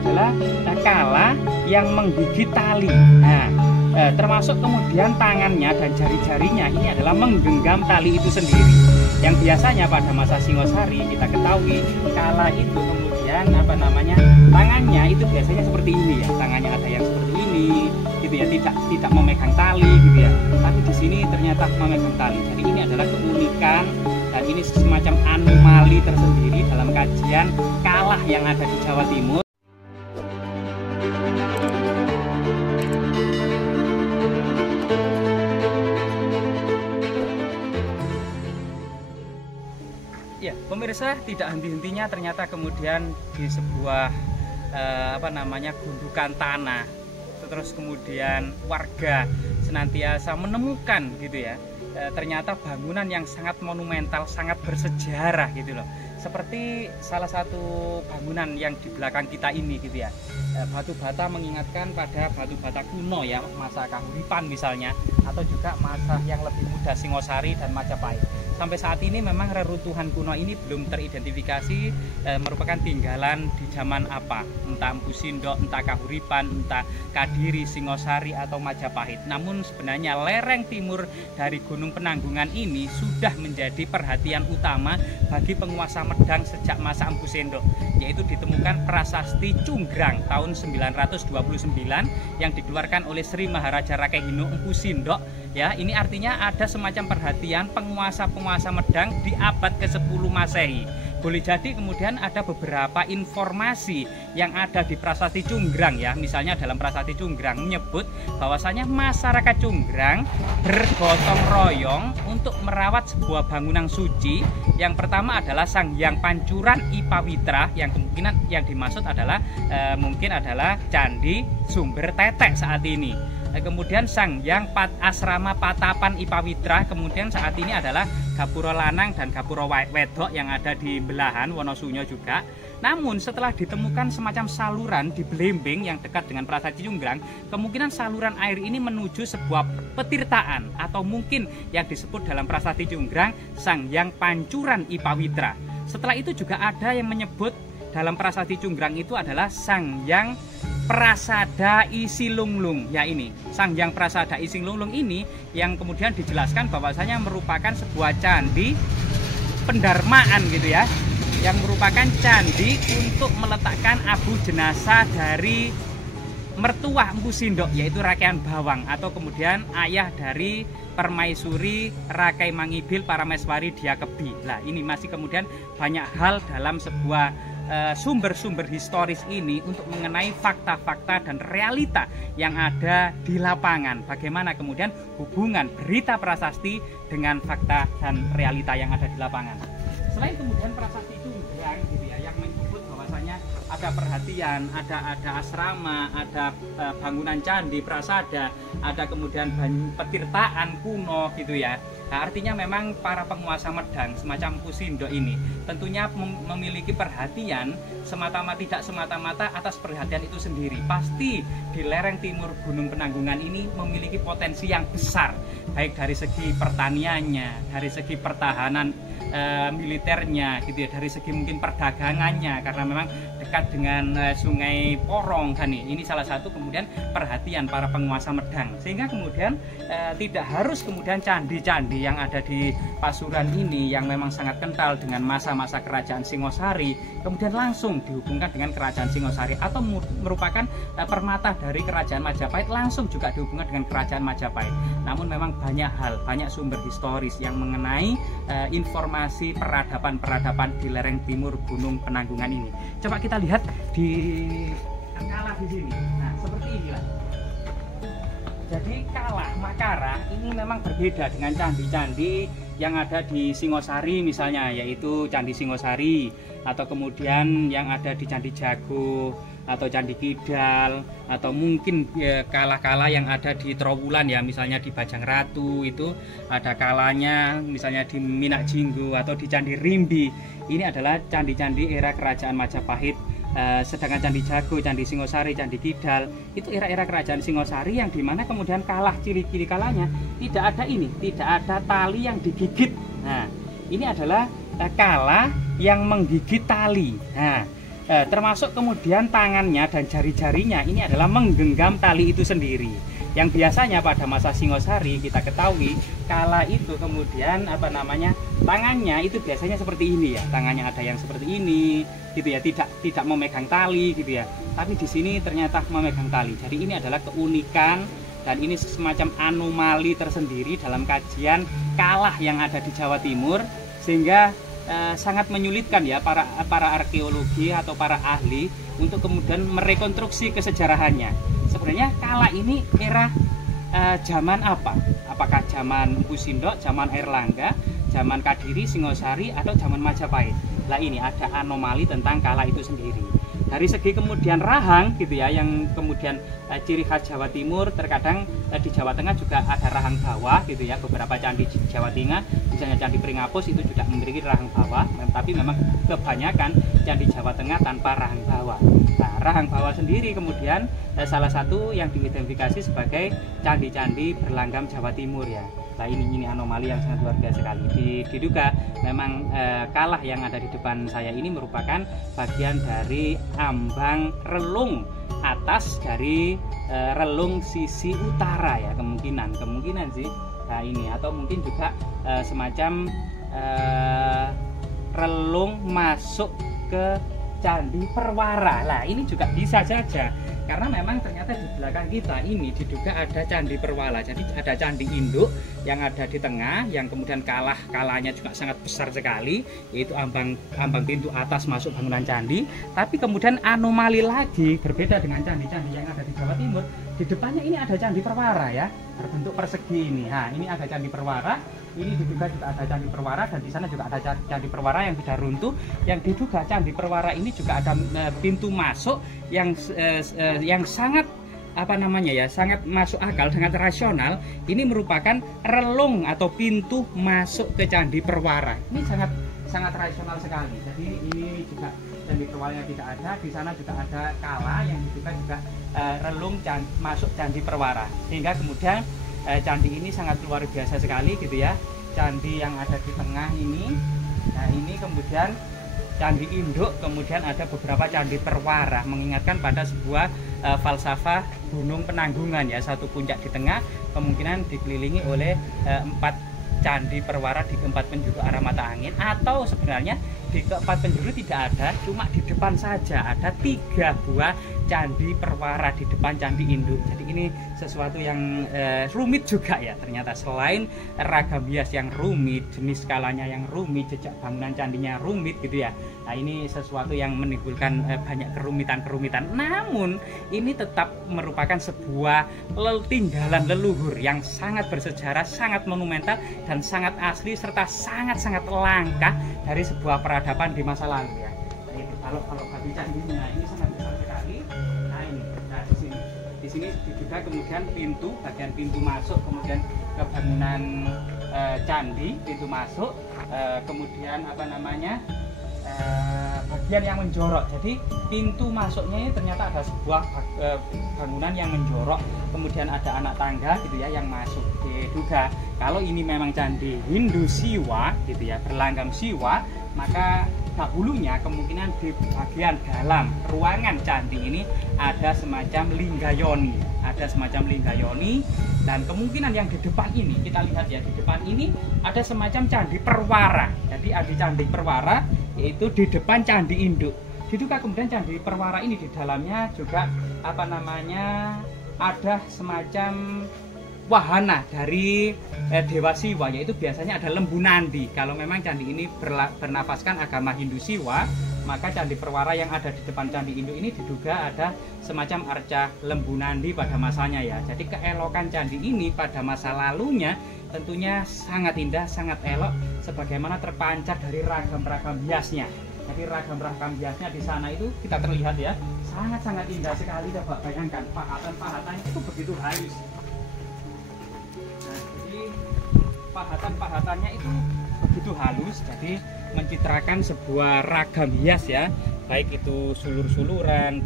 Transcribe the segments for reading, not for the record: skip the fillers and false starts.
adalah kala yang menggigit tali. Nah, termasuk kemudian tangannya dan jari-jarinya ini adalah menggenggam tali itu sendiri. Yang biasanya pada masa Singosari kita ketahui kala itu kemudian tangannya itu biasanya seperti ini ya, tangannya ada yang seperti ini gitu ya, tidak memegang tali gitu ya. Tapi di sini ternyata memegang tali. Jadi ini adalah keunikan dan ini semacam anomali tersendiri dalam kajian kalah yang ada di Jawa Timur. Ya, pemirsa, tidak henti-hentinya ternyata kemudian di sebuah gundukan tanah, terus kemudian warga senantiasa menemukan gitu ya, ternyata bangunan yang sangat monumental, sangat bersejarah gitu loh. Seperti salah satu bangunan yang di belakang kita ini gitu ya, batu bata mengingatkan pada batu bata kuno ya, masa Kahuripan misalnya, atau juga masa yang lebih muda Singosari dan Majapahit. Sampai saat ini memang reruntuhan kuno ini belum teridentifikasi merupakan tinggalan di zaman apa, entah Empu Sindok, entah Kahuripan, entah Kadiri, Singosari atau Majapahit. Namun sebenarnya lereng timur dari Gunung Penanggungan ini sudah menjadi perhatian utama bagi penguasa Medang sejak masa Empu Sindok, yaitu ditemukan prasasti Cunggrang tahun 929 yang dikeluarkan oleh Sri Maharaja Rakehino Empu Sindok. Ya, ini artinya ada semacam perhatian penguasa-penguasa Medang di abad ke-10 Masehi. Boleh jadi kemudian ada beberapa informasi yang ada di prasasti Cunggrang ya. Misalnya dalam prasasti Cunggrang menyebut bahwasanya masyarakat Cunggrang bergotong royong untuk merawat sebuah bangunan suci. Yang pertama adalah Sang Hyang Pancuran Ipawitra, yang kemungkinan yang dimaksud adalah mungkin adalah Candi Sumber Tetek saat ini. Kemudian Sang Hyang Asrama Patapan Ipawitra, kemudian saat ini adalah Gapura Lanang dan Gapura Wedok yang ada di belahan Wonosunyo juga. Namun setelah ditemukan semacam saluran di Blembing yang dekat dengan prasasti Cunggrang, kemungkinan saluran air ini menuju sebuah petirtaan atau mungkin yang disebut dalam prasasti Cunggrang Sang Hyang Pancuran Ipawitra. Setelah itu juga ada yang menyebut dalam prasasti Cunggrang itu adalah Sang Hyang Prasada Isilunglung. Ya, ini Sang Hyang Prasada Isilunglung ini yang kemudian dijelaskan bahwasanya merupakan sebuah candi pendarmaan gitu ya, yang merupakan candi untuk meletakkan abu jenazah dari mertua Empu Sindok, yaitu Rakean Bawang, atau kemudian ayah dari Permaisuri Rakai Mangibil Parameswari Diakebi. Nah, ini masih kemudian banyak hal dalam sebuah sumber-sumber historis ini untuk mengenai fakta-fakta dan realita yang ada di lapangan. Bagaimana kemudian hubungan berita prasasti dengan fakta dan realita yang ada di lapangan. Selain kemudian prasasti Cunggrang gitu ya, yang menyebut bahwasanya ada perhatian, ada asrama, ada bangunan candi prasada, ada kemudian petirtaan kuno gitu ya. Nah, artinya memang para penguasa Medang semacam Empu Sindok ini tentunya memiliki perhatian tidak semata-mata atas perhatian itu sendiri. Pasti di lereng timur Gunung Penanggungan ini memiliki potensi yang besar, baik dari segi pertaniannya, dari segi pertahanan militernya gitu ya, dari segi mungkin perdagangannya, karena memang dekat dengan Sungai Porong kan nih. Ini salah satu kemudian perhatian para penguasa Medang, sehingga kemudian tidak harus kemudian candi-candi yang ada di Pasuruan ini yang memang sangat kental dengan masa-masa kerajaan Singosari kemudian langsung dihubungkan dengan kerajaan Singosari, atau merupakan permata dari kerajaan Majapahit langsung juga dihubungkan dengan kerajaan Majapahit. Namun memang banyak sumber historis yang mengenai informasi peradaban di lereng timur Gunung Penanggungan ini. Coba kita lihat di Kalah di sini. Nah, seperti inilah. Jadi Kalah Makara ini memang berbeda dengan candi-candi yang ada di Singosari misalnya, yaitu Candi Singosari, atau kemudian yang ada di Candi Jago atau Candi Kidal, atau mungkin kala-kala yang ada di Trowulan ya, misalnya di Bajang Ratu itu ada kalanya, misalnya di Minak Jinggo atau di Candi Rimbi. Ini adalah candi-candi era kerajaan Majapahit. Sedangkan Candi Jago, Candi Singosari, Candi Kidal itu era-era kerajaan Singosari yang dimana kemudian Kalah, ciri-ciri Kalahnya tidak ada tali yang digigit. Nah, ini adalah Kalah yang menggigit tali. Nah, termasuk kemudian tangannya dan jari-jarinya ini adalah menggenggam tali itu sendiri. Yang biasanya pada masa Singosari kita ketahui kala itu kemudian tangannya itu biasanya seperti ini ya, tangannya ada yang seperti ini gitu ya, tidak memegang tali gitu ya. Tapi di sini ternyata memegang tali. Jadi ini adalah keunikan dan ini semacam anomali tersendiri dalam kajian kalah yang ada di Jawa Timur, sehingga sangat menyulitkan ya para arkeologi atau para ahli untuk kemudian merekonstruksi kesejarahannya. Sebenarnya kala ini era zaman apa? Apakah zaman Empu Sindok, zaman Airlangga, zaman Kadiri, Singosari, atau zaman Majapahit? Nah ini ada anomali tentang kala itu sendiri. Dari segi kemudian rahang gitu ya, yang kemudian ciri khas Jawa Timur, terkadang di Jawa Tengah juga ada rahang bawah gitu ya. Beberapa candi di Jawa Tengah, misalnya Candi Pringapus itu juga memiliki rahang bawah, tapi memang kebanyakan candi Jawa Tengah tanpa rahang bawah. Nah, rahang bawah sendiri kemudian salah satu yang diidentifikasi sebagai candi-candi berlanggam Jawa Timur ya. Nah ini anomali yang sangat luar biasa sekali. Diduga memang kalah yang ada di depan saya ini merupakan bagian dari ambang relung atas dari relung sisi utara ya, kemungkinan sih. Nah ini atau mungkin juga semacam relung masuk ke Candi Perwara. Lah ini juga bisa saja, karena memang ternyata di belakang kita ini diduga ada Candi Perwara. Jadi ada candi induk yang ada di tengah, yang kemudian kalahnya juga sangat besar sekali, yaitu ambang pintu atas masuk bangunan candi. Tapi kemudian anomali lagi, berbeda dengan candi-candi yang ada di Jawa Timur. Di depannya ini ada Candi Perwara ya, berbentuk persegi ini. Nah ini ada Candi Perwara. Ini diduga juga ada Candi Perwara, dan di sana juga ada Candi Perwara yang sudah runtuh. Yang diduga Candi Perwara ini juga ada pintu masuk yang sangat sangat masuk akal, sangat rasional. Ini merupakan relung atau pintu masuk ke Candi Perwara. Ini sangat rasional sekali. Jadi ini juga Candi Perwara tidak ada. Di sana juga ada kala yang diduga juga relung masuk Candi Perwara. Sehingga kemudian candi ini sangat luar biasa sekali gitu ya. Candi yang ada di tengah ini, nah ini kemudian candi induk, kemudian ada beberapa candi perwara, mengingatkan pada sebuah falsafah gunung penanggungan ya, satu puncak di tengah kemungkinan dikelilingi oleh 4 candi perwara di keempat penjuru arah mata angin, atau sebenarnya di keempat penjuru tidak ada, cuma di depan saja ada 3 buah candi perwara di depan candi induk. Jadi ini sesuatu yang rumit juga ya ternyata. Selain ragam hias yang rumit, jenis skalanya yang rumit, jejak bangunan candinya rumit gitu ya. Nah ini sesuatu yang menimbulkan banyak kerumitan-kerumitan. Namun ini tetap merupakan sebuah tinggalan leluhur yang sangat bersejarah, sangat monumental, dan sangat asli serta sangat-sangat langka dari sebuah peradaban di masa lalu ya. Kalau batu candinya ini sangat besar sekali. Nah ini, di sini juga kemudian bagian pintu masuk, kemudian ke bangunan candi, pintu masuk, kemudian bagian yang menjorok. Jadi pintu masuknya ini ternyata ada sebuah bangunan yang menjorok, kemudian ada anak tangga gitu ya yang masuk. Diduga kalau ini memang candi Hindu Siwa gitu ya, berlanggam Siwa, maka dahulunya kemungkinan di bagian dalam ruangan candi ini ada semacam linggayoni, dan kemungkinan yang di depan ini kita lihat ya, di depan ini ada semacam candi perwara. Jadi ada candi perwara yaitu di depan candi induk. Diduga kemudian candi perwara ini di dalamnya juga ada semacam wahana dari Dewa Siwa, yaitu biasanya ada lembu nandi. Kalau memang candi ini bernafaskan agama Hindu Siwa, maka candi perwara yang ada di depan candi induk ini diduga ada semacam arca lembu nandi pada masanya ya. Jadi keelokan candi ini pada masa lalunya tentunya sangat indah, sangat elok, sebagaimana terpancar dari ragam-ragam hiasnya. Jadi ragam-ragam hiasnya di sana itu kita terlihat ya, sangat-sangat indah sekali. Coba bayangkan pahatan-pahatannya itu begitu halus. Pahatan-pahatannya itu begitu halus, jadi mencitrakan sebuah ragam hias ya, baik itu sulur-suluran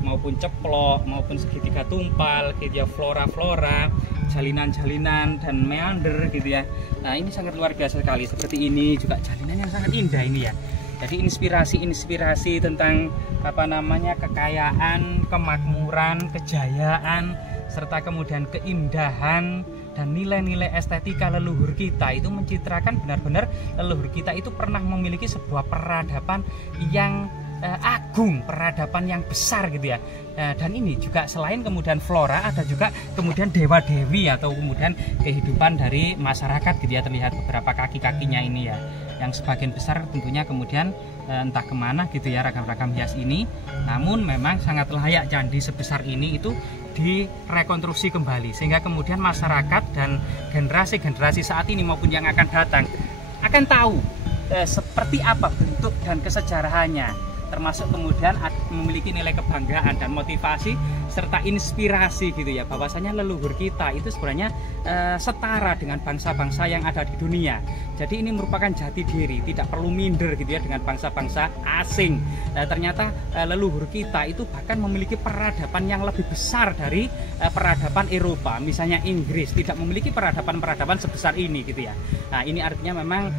maupun ceplok maupun segitiga tumpal gitu ya, flora-flora, jalinan-jalinan dan meander gitu ya. Nah ini sangat luar biasa sekali. Seperti ini juga jalinan yang sangat indah ini ya. Jadi inspirasi tentang kekayaan, kemakmuran, kejayaan, serta kemudian keindahan dan nilai-nilai estetika leluhur kita itu mencitrakan benar-benar leluhur kita itu pernah memiliki sebuah peradaban yang agung, peradaban yang besar gitu ya. Dan ini juga selain kemudian flora, ada juga kemudian dewa-dewi atau kemudian kehidupan dari masyarakat gitu ya. Terlihat beberapa kaki-kakinya ini ya, yang sebagian besar tentunya kemudian entah kemana gitu ya ragam-ragam hias ini. Namun memang sangat layak candi sebesar ini itu direkonstruksi kembali, sehingga kemudian masyarakat dan generasi-generasi saat ini maupun yang akan datang akan tahu seperti apa bentuk dan kesejarahannya, termasuk kemudian memiliki nilai kebanggaan dan motivasi serta inspirasi gitu ya, bahwasanya leluhur kita itu sebenarnya setara dengan bangsa-bangsa yang ada di dunia. Jadi ini merupakan jati diri, tidak perlu minder gitu ya dengan bangsa-bangsa asing. Ternyata leluhur kita itu bahkan memiliki peradaban yang lebih besar dari peradaban Eropa, misalnya Inggris tidak memiliki peradaban sebesar ini gitu ya. Nah, ini artinya memang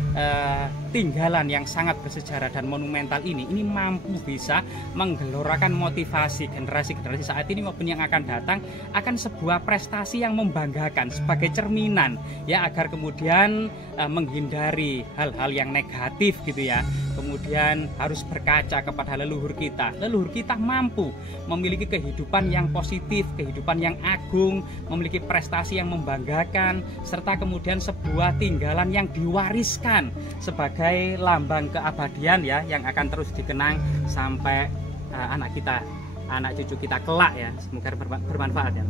tinggalan yang sangat bersejarah dan monumental ini mampu bisa menggelorakan motivasi generasi-generasi saat ini maupun yang akan datang akan sebuah prestasi yang membanggakan sebagai cerminan ya, agar kemudian menghindari hal-hal yang negatif gitu ya. Kemudian harus berkaca kepada leluhur kita. Leluhur kita mampu memiliki kehidupan yang positif, kehidupan yang agung, memiliki prestasi yang membanggakan, serta kemudian sebuah tinggalan yang diwariskan sebagai lambang keabadian ya, yang akan terus dikenang sampai anak kita, anak cucu kita kelak ya. Semoga bermanfaat ya.